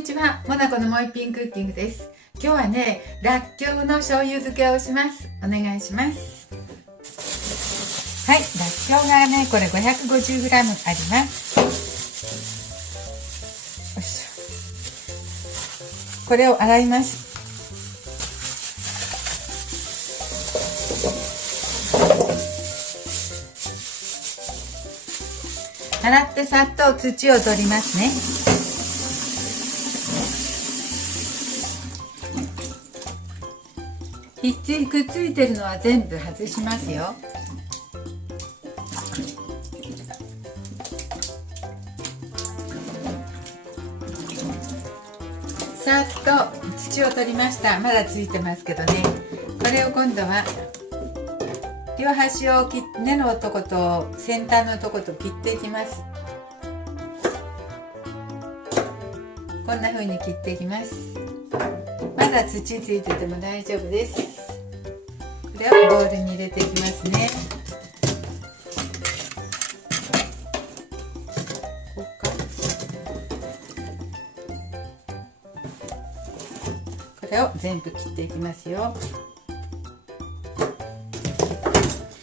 にちは、モナコのもう一品クッキングです。今日はね、らっきょうの醤油漬けをします。お願いします。はい、らっきょうがね、これ 550g あります。よいしょ。これを洗います。洗ってさっと土を取りますね。くっついてるのは全部外しますよ。さっと土を取りました。まだついてますけどね。これを今度は両端を根のとこと先端のとこと切っていきます。こんな風に切っていきます。まだ土ついてても大丈夫です。これをボウルに入れていきますね。これを全部切っていきますよ。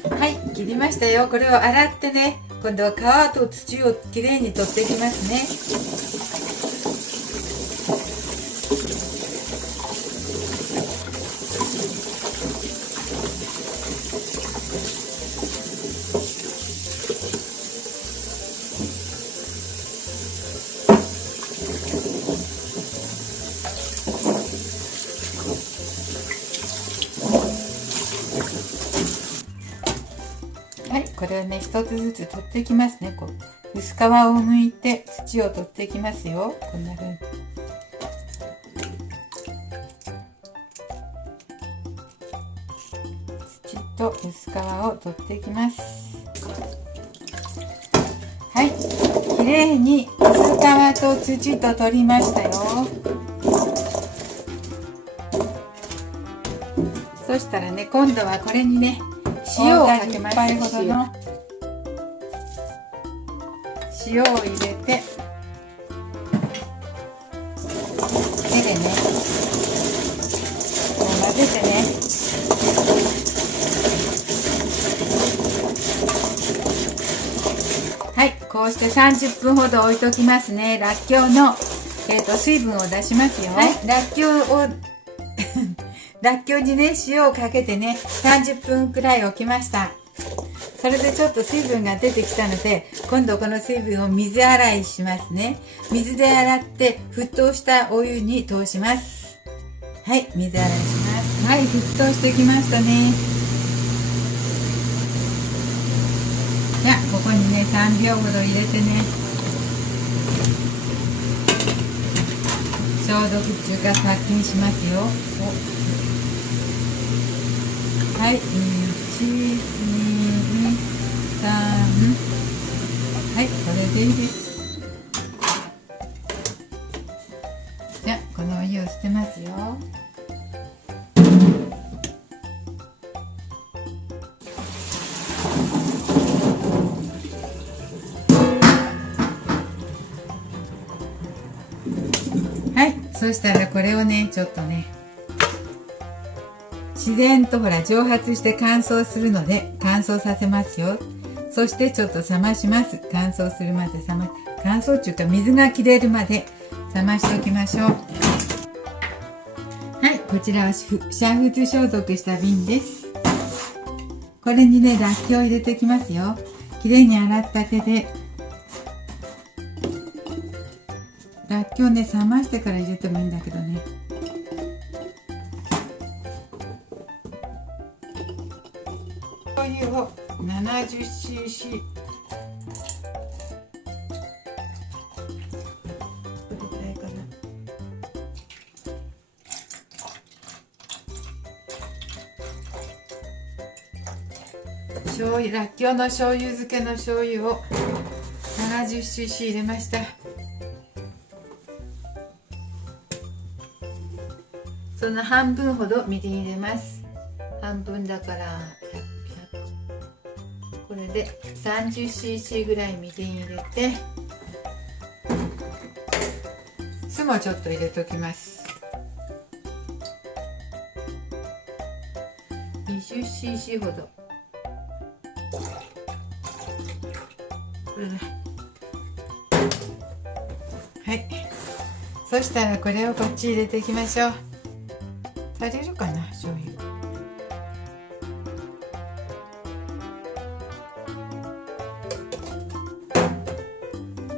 はい、切りましたよ。これを洗ってね、今度は皮と土をきれいに取っていきますね。はい、これをね、一つずつ取っていきますね。こう薄皮を剥いて土を取っていきますよ。こんな風に。土と薄皮を取っていきます。はい、きれいに薄皮と土と取りましたよ。そしたらね、今度はこれにね、塩をかけます。1杯ほどの塩を入れて、手でね、混ぜてね。はい、こうして30分ほど置いときますね。らっきょうの、水分を出しますよ。はい、らっきょうをらっきょうにね、塩をかけてね、30分くらい置きました。それでちょっと水分が出てきたので、今度この水分を水洗いしますね。水で洗って沸騰したお湯に通します。はい、水洗いします。はい、沸騰してきましたね。じゃあここにね、3秒ほど入れてね、消毒っていうか殺菌しますよ。はい、1、2、3、はい、これでいいです。じゃあこのお湯を捨てますよ。はい、そしたらこれをね、ちょっとね、自然とほら蒸発して乾燥するので乾燥させますよ。そしてちょっと冷まします。乾燥するまで乾燥っていうか水が切れるまで冷ましておきましょう。はい、こちらは煮沸消毒した瓶です。これにね、らっきょうを入れていきますよ。きれいに洗った手でらっきょうね、冷ましてから入れてもいいんだけどね。醤油を 70cc、 どれくらいかな。醤油、らっきょうの醤油漬けの醤油を 70cc 入れました。その半分ほどみりん入れます。半分だからこれで 30cc ぐらいみりん入れて、酢もちょっと入れときます。 20cc ほど、これね。はい、そしたらこれをこっち入れていきましょう。足りるかな、醤油。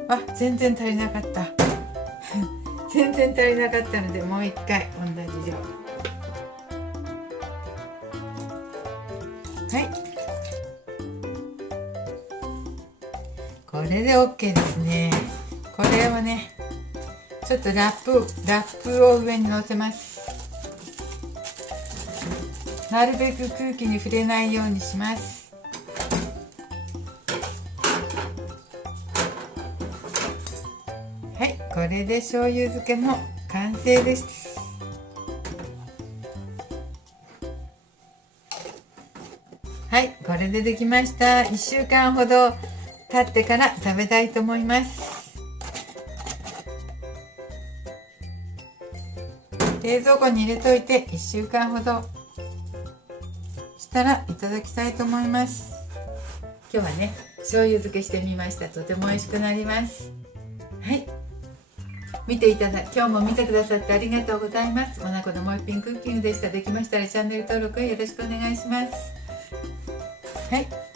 あ、全然足りなかった全然足りなかったので、もう一回同じ量。はい、これで OK ですね。これをね、ちょっとラップを上に乗せます。なるべく空気に触れないようにします。はい、これで醤油漬けも完成です。はい、これでできました。1週間ほど経ってから食べたいと思います。冷蔵庫に入れといて1週間ほどしたらいただきたいと思います。今日はね、醤油漬けしてみました。とても美味しくなります。はい、今日も見てくださってありがとうございます。モナコのもう一品クッキングでした。できましたらチャンネル登録よろしくお願いします。はい。